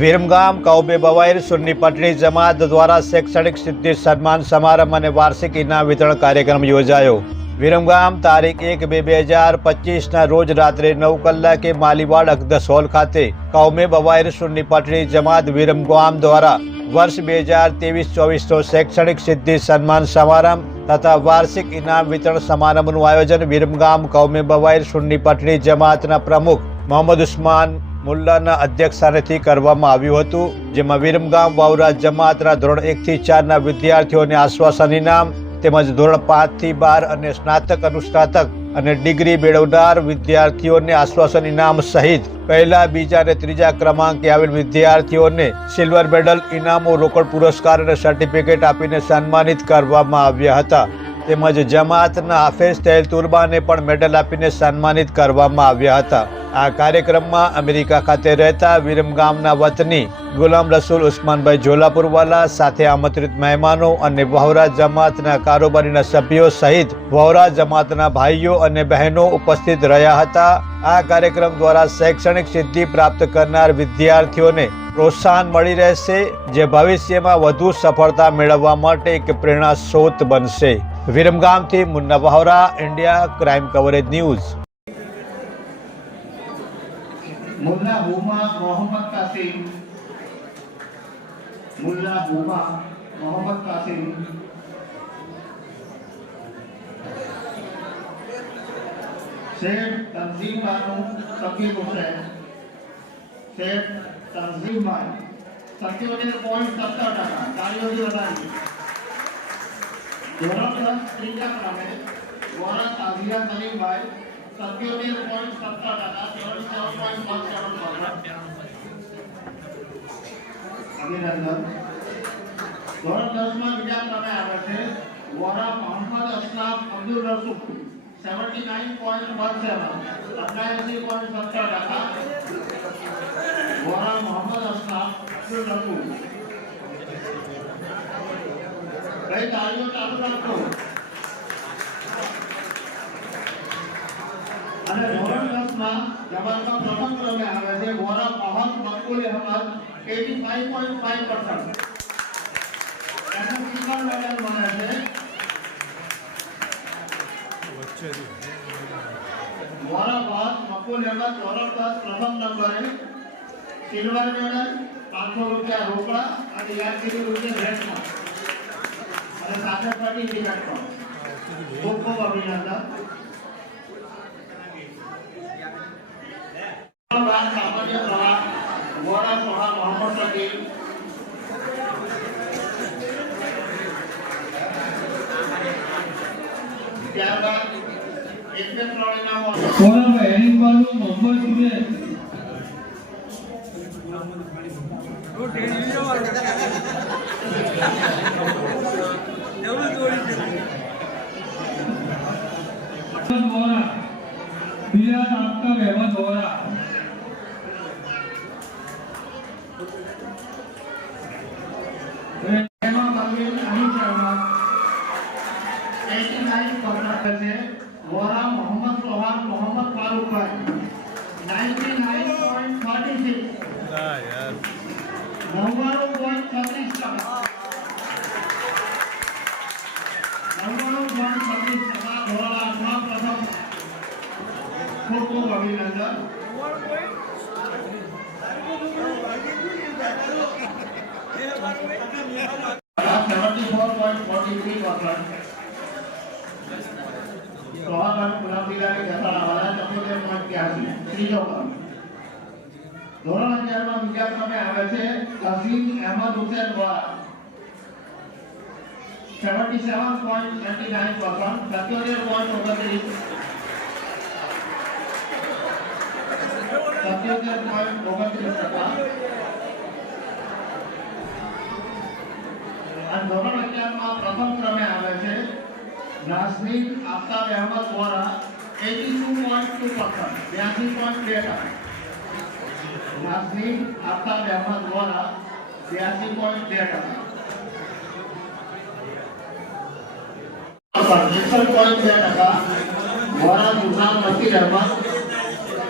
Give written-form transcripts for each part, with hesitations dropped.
વિરમગામ કૌબે બવાઈર સુન્ની પટણી જમાત દ્વારા શૈક્ષણિક સિદ્ધિ સન્માન સમારંભ અને વાર્ષિક ઇનામ વિતરણ કાર્યક્રમ યોજાયો. વિરમગામ તારીખ 1/2/2025 રોજ રાત્રે 9 કલાકે માલીવાડ અકદસ હોલ ખાતે કૌમે બવાઈર સુન્ની પટણી જમાત વિરમગામ દ્વારા વર્ષ 2023-24 શૈક્ષણિક સિદ્ધિ સન્માન સમારંભ તથા વાર્ષિક ઇનામ વિતરણ સમારંભનું આયોજન વિરમગામ કૌમે બવાઈર સુન્ની પટણી જમાતના પ્રમુખ મોહમ્મદ ઉસ્માન મુલ્લાના અધ્યક્ષસ્થાનેથી કરવામાં આવ્યું હતું, જેમાં વિરમગામ વાવરા જમાતના ધોરણ 1 થી 4 ના વિદ્યાર્થીઓને આશ્વાસન ઇનામ તેમજ ધોરણ 5 થી 12 અને સ્નાતક અનુસ્નાતક અને ડિગ્રી મેળવનાર વિદ્યાર્થીઓને આશ્વાસન ઇનામ સહિત પહેલા, બીજા અને ત્રીજા ક્રમાંકે આવેલ વિદ્યાર્થીઓને સિલ્વર મેડલ, ઇનામો, રોકડ પુરસ્કાર અને સર્ટિફિકેટ આપીને સન્માનિત કરવામાં આવ્યા હતા. તેમજ જમાતના હાફેઝ તહેલ તુરબાને પણ મેડલ આપીને સન્માનિત કરવામાં આવ્યા હતા. આ કાર્યક્રમમાં અમેરિકા ખાતે રહેતા વિરમગામના વતની ગુલામ રસૂલ ઉસ્માનભાઈ જોલાપુરવાલા સાથે આમંત્રિત મહેમાનો અને વહોરા જમાતના કારોબારીના સભ્યો સહિત વહોરા જમાતના ભાઈઓ અને બહેનો ઉપસ્થિત રહ્યા હતા. આ કાર્યક્રમ દ્વારા શૈક્ષણિક સિદ્ધિ પ્રાપ્ત કરનાર વિદ્યાર્થીઓને પ્રોત્સાહન મળી રહેશે, જે ભવિષ્યમાં વધુ સફળતા મેળવવા માટે એક પ્રેરણા સ્ત્રોત બનશે. વિરમગામથી Munna Vohra, India crime coverage news. Mulla Huma Mohammad Qasim, Mulla Huma Mohammad Qasim, Sheikh Tanzeem Bano Sakir Hussain, Sheikh Tanzeem भाई 77.70%, तालियों बताइए. धोरण 10 ત્રીજા ક્રમે વોરા તાઝિયા સલીમ ભાઈ 77.70%, 77.17%. અભિનંદન. ધોરણ 10 માં બીજા ક્રમે આવે છે વોરા મોહમ્મદ અશરાફ અબ્દુલ રસૂલ 79.17%, 87.70%. વોરા મોહમ્મદ અશરાફ અબ્દુલ રસૂલ. ભાઈ તાળીઓ ચાલુ રાખો. અને ધોરણ 10 માં જમાતમાં પ્રથમ ક્રમે આવે છે વોરા મોહમ્મદ મકબૂલ અહમદ 85.5%. એમને સિલ્વર મેડલ મળે છે. વોરા મોહમ્મદ મકબૂલ અહમદ ધોરણ 10 પ્રથમ નંબરે સિલ્વર મેડલ, 500 રૂપિયા રોકડા અને યાદગીરી રૂપિયા ભેટમાં અને સાથે સર્ટિફિકેટ પણ. ખૂબ ખૂબ અભિનંદન. सामान्य प्रवाह वोरा सोहा मोहम्मद शकील, ત્યારબાદ એકને પ્રણયના વોરા બહેરીન બાનુ મોહમ્મદ સુરેશ, वोरा बिलाल आफ्ताब अहमद वोरा, वोरा मोहम्मद सोहान मोहम्मद फारूक भाई 99.36, 99.36%, 99.36%. ધોરણ 8 માં પ્રથમ. ખૂબ ખૂબ અભિનંદન. ધોરણ 11 માં બીજા ક્રમે આવે છે કાસિમ અહેમદ હુસૈન વોરા 77.29%, 77.29%. અને ધોરણ 11 માં પ્રથમ ક્રમે આવે છે નાઝમીન આફતાબ અહેમદ વોરા 82.2%, 82.2%. नाज़मीन आफ्ताब अहमद वोरा 82.2%. 61.2%. वोरा गुलाम रशीद अहमद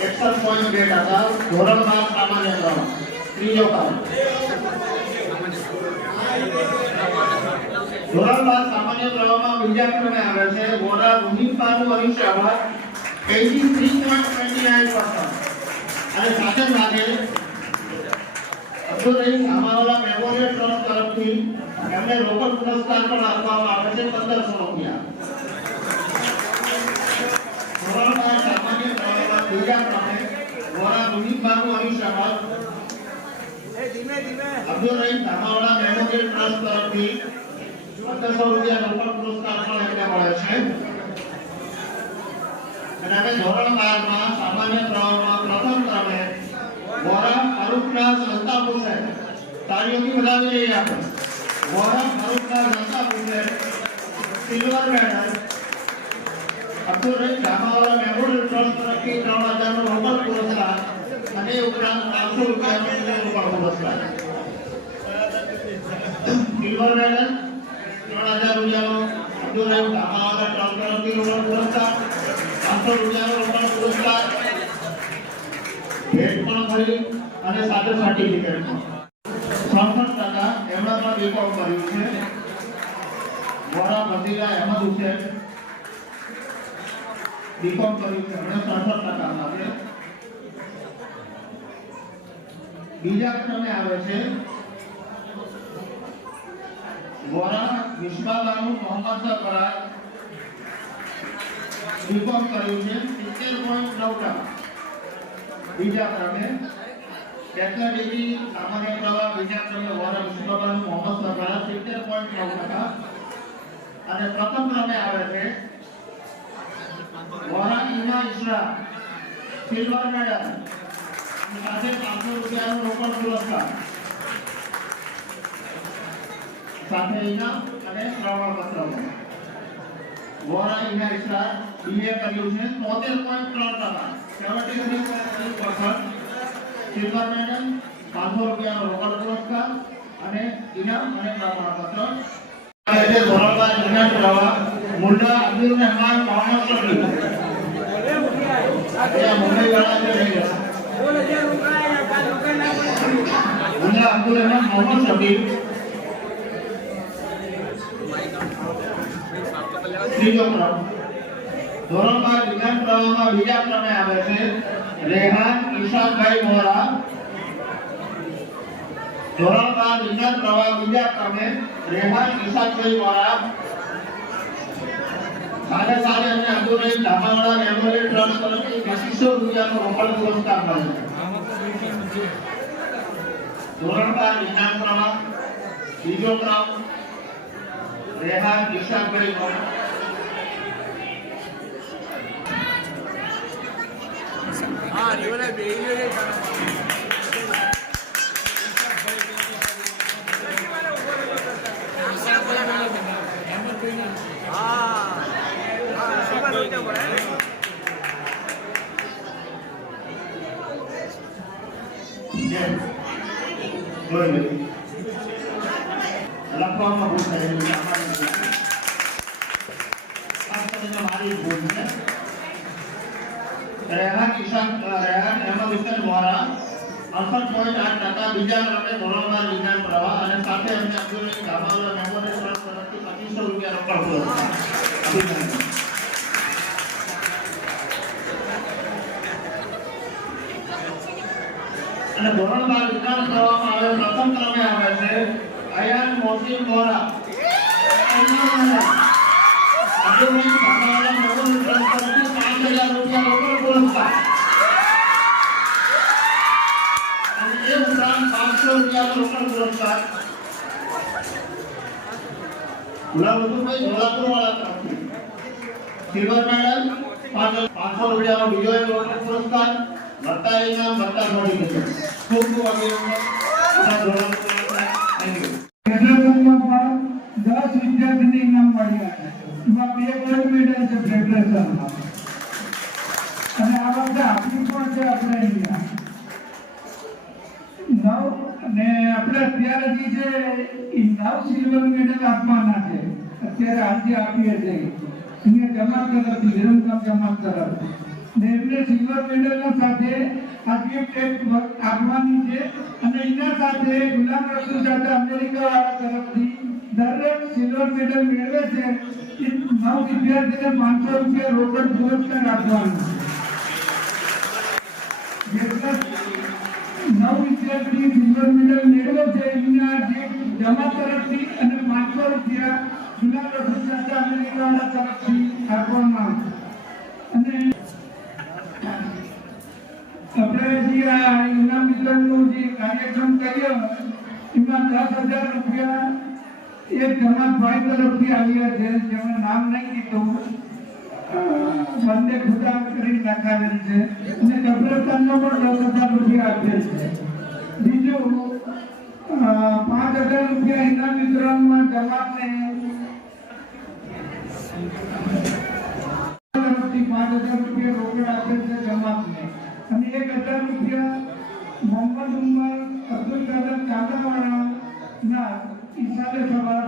61.2%. ધોરણ 12 સામાન્ય ક્રમ ત્રીજો ક્રમ ધોરણ 12 સામાન્ય પ્રવાહમાં બીજા ક્રમે આવે છે વોરા મુનિપાનું અરીસાવા 83.29% અને સાથે સાથે અબ્દુલ રહીમ ધામાવાલા મેમોરિયલ ટ્રસ્ટ તરફથી એમને રોકડ પુરસ્કાર પણ આપવામાં આવે છે 1500 રૂપિયા. ધોરણ 12 સામાન્ય પ્રવાહમાં બીજા ક્રમે વોરા મુનિપાનું અરીસાવા અબ્દુલ રહીમ ધામાવાલા મેમોરિયલ ટ્રસ્ટ તરફથી 1500 રૂપિયા રોકડ પુરસ્કાર પણ એમને મળે છે. અને હવે ધોરણ 12 માં સામાન્ય પ્રવાહમાં પ્રથમ ક્રમે વોરા ફારૂકના સંતાપુર છે. તાળીઓથી વધાવી લઈએ આપણે. વોરા ફારૂકના સંતાપુર છે silver medal Abdul Rahim Dhamawala memorial trust તરફથી 3000 નો રોકડ પુરસ્કાર અને ઉપરાંત 500 રૂપિયાનો રોકડ પુરસ્કાર. સિલ્વર મેડલ 3000 રૂપિયાનો અબ્દુલ રહીમ ધામાવાલા ટ્રસ્ટ તરફથી રોકડ પુરસ્કાર, 500 રૂપિયાનો રોકડ પુરસ્કાર, ભેટ પણ મળી અને સાથે સર્ટિફિકેટ પણ. 66% એમણે પણ બીકોમ કર્યું છે. વોરા ફઝીલા અહેમદ હુસૈન બીકોમ કર્યું છે એમણે 66% માટે. બીજા ક્રમે આવે છે વોરા વિશ્વાબાનુ મોહમ્મદ સરફરાજ બીકોમ કર્યું છે 70.9%. બીજા ક્રમે બેચલર ડિગ્રી સામાન્ય પ્રવાહ બીજા ક્રમે વોરા વિશ્વાબાનુ મોહમ્મદ સરફરાજ 70.9%. અને પ્રથમ ક્રમે આવે છે વોરા ઈમા ઇશરા સિલ્વર મેડલ સાથે 500 રૂપિયાનો રોકડ પુરસ્કાર સાથે ઇનામ અને પ્રમાણપત્ર. વોરા ઈમા ઇશરા બીએ કર્યું છે 73.3%, 73.3%. સિલ્વર મેડલ, 500 રૂપિયાનો રોકડ પુરસ્કાર અને ઇનામ અને પ્રમાણપત્ર. ધોરણ 12 વિજ્ઞાન પ્રવાહ મુલ્લા અબ્દુલ રહેમાન મોહમ્મદ શફી મુંબઈ વાળા છે નહીં જતા. મુલ્લા અબ્દુલ રહેમાન મોહમ્મદ શફી ત્રીજો ક્રમ. ધોરણ 12 વિજ્ઞાન પ્રવાહમાં બીજા ક્રમે આવે છે રેહાન ઈશાકભાઈ વોરા. ધોરણ 12 વિજ્ઞાન પ્રવાહ બીજા ક્રમે રેહાન ઈશાકભાઈ વોરા. સાથે સાથે અમને અબ્દુલ રહીમ ધામાવાલા મેમોરિયલ ટ્રસ્ટ તરફથી 200 રૂપિયાનો રોકડ પુરસ્કાર મળ્યો. ધોરણ 12 વિજ્ઞાન પ્રવાહ બીજો ક્રમ રેહાન ઈશાકભાઈ વોરા. હા રેવલે બેહીને લખવામાં ભૂલ થયેલી મારી ભૂલ છે. રેહાન અહેમદ હુસૈન વોરા 68.8%. બીજા ક્રમે ધોરણ 12 વિજ્ઞાન પ્રવાહ અને સાથે અમને અબ્દુલ રહીમ ધામાવાલા મેમોરિયલ ટ્રસ્ટ તરફથી 2500 રૂપિયા રોકડ પુરસ્કાર. અને ધોરણ 12 વિજ્ઞાન પ્રવાહમાં આવે પ્રથમ ક્રમે આવે છે અયાન મોસીમ વોરા. અબ્દુલ રહીમ ધામાવાલા મેમોરિયલ ટ્રસ્ટ તરફથી 5000 રૂપિયા રોકડ પુરસ્કાર અને એ ઉપરાંત 500 રૂપિયા રોકડ પુરસ્કાર. ગુલાબભાઈ ધોલાપુર વાળા તરફથી સિલ્વર મેડલ, 500 રૂપિયાનો બીજો એક રોકડ પુરસ્કાર, ભત્તા ઇનામ, ભત્તા સર્ટિફિકેટ. ખૂબ ખૂબ અભિનંદન. Thank you. ફેડરેશનમાં પણ 10 વિદ્યાર્થીને ઇનામ મળ્યા છે. એમાં 2 ગોલ્ડ મેડલ છે ફેડરેશનમાં. અને આ વખતે આપણી પણ છે આપણે અહીંયા 9 અને આપણે અત્યારે જે છે એ 9 સિલ્વર મેડલ આપવાના છે. અત્યારે આજે આપીએ છીએ અહીંયા જમાત તરફથી વિરમગામ જમાત તરફથી ને એમને સિલ્વર મેડલના સાથે આ ગિફ્ટ એક આપવાની છે અને એના સાથે ગુલામ રસૂલ સાથે અમેરિકાવાળા તરફથી દરેક સિલ્વર મેડલ મેળવે છે એ 9 વિદ્યાર્થીને 500 રૂપિયા રોકડ પુરસ્કાર આપવાનો છે. જેટલા 9 વિદ્યાર્થી સિલ્વર મેડલ મેળવે છે એમના જે જમા તરફથી અને 500 રૂપિયા ગુલામ રસૂલ સાથે અમેરિકાવાળા તરફથી આપવામાં આવશે. અને આપણે જે આ ઇનામ વિતરણનો જે કાર્યક્રમ કર્યો એમાં 10,000 રૂપિયા એક જમાતભાઈ તરફથી આવ્યા છે, જેમણે નામ નહીં કીધું, બંને ખુદા કરી નાખાવેલ છે અને કબ્રસ્તાનનો પણ 10,000 રૂપિયા આપેલ છે. બીજું 5,000 રૂપિયા ઇનામ વિતરણમાં જમાતને તરફથી 5,000 રૂપિયા રોકડ આપેલ છે જમાતને અને 1,000 રૂપિયા મોહમ્મદ ઉમર અબ્દુલ કાદર ચાંદાવાળાના ઈશારે સવાર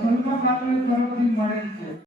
સલમા કાનૂની તરફથી મળેલ છે.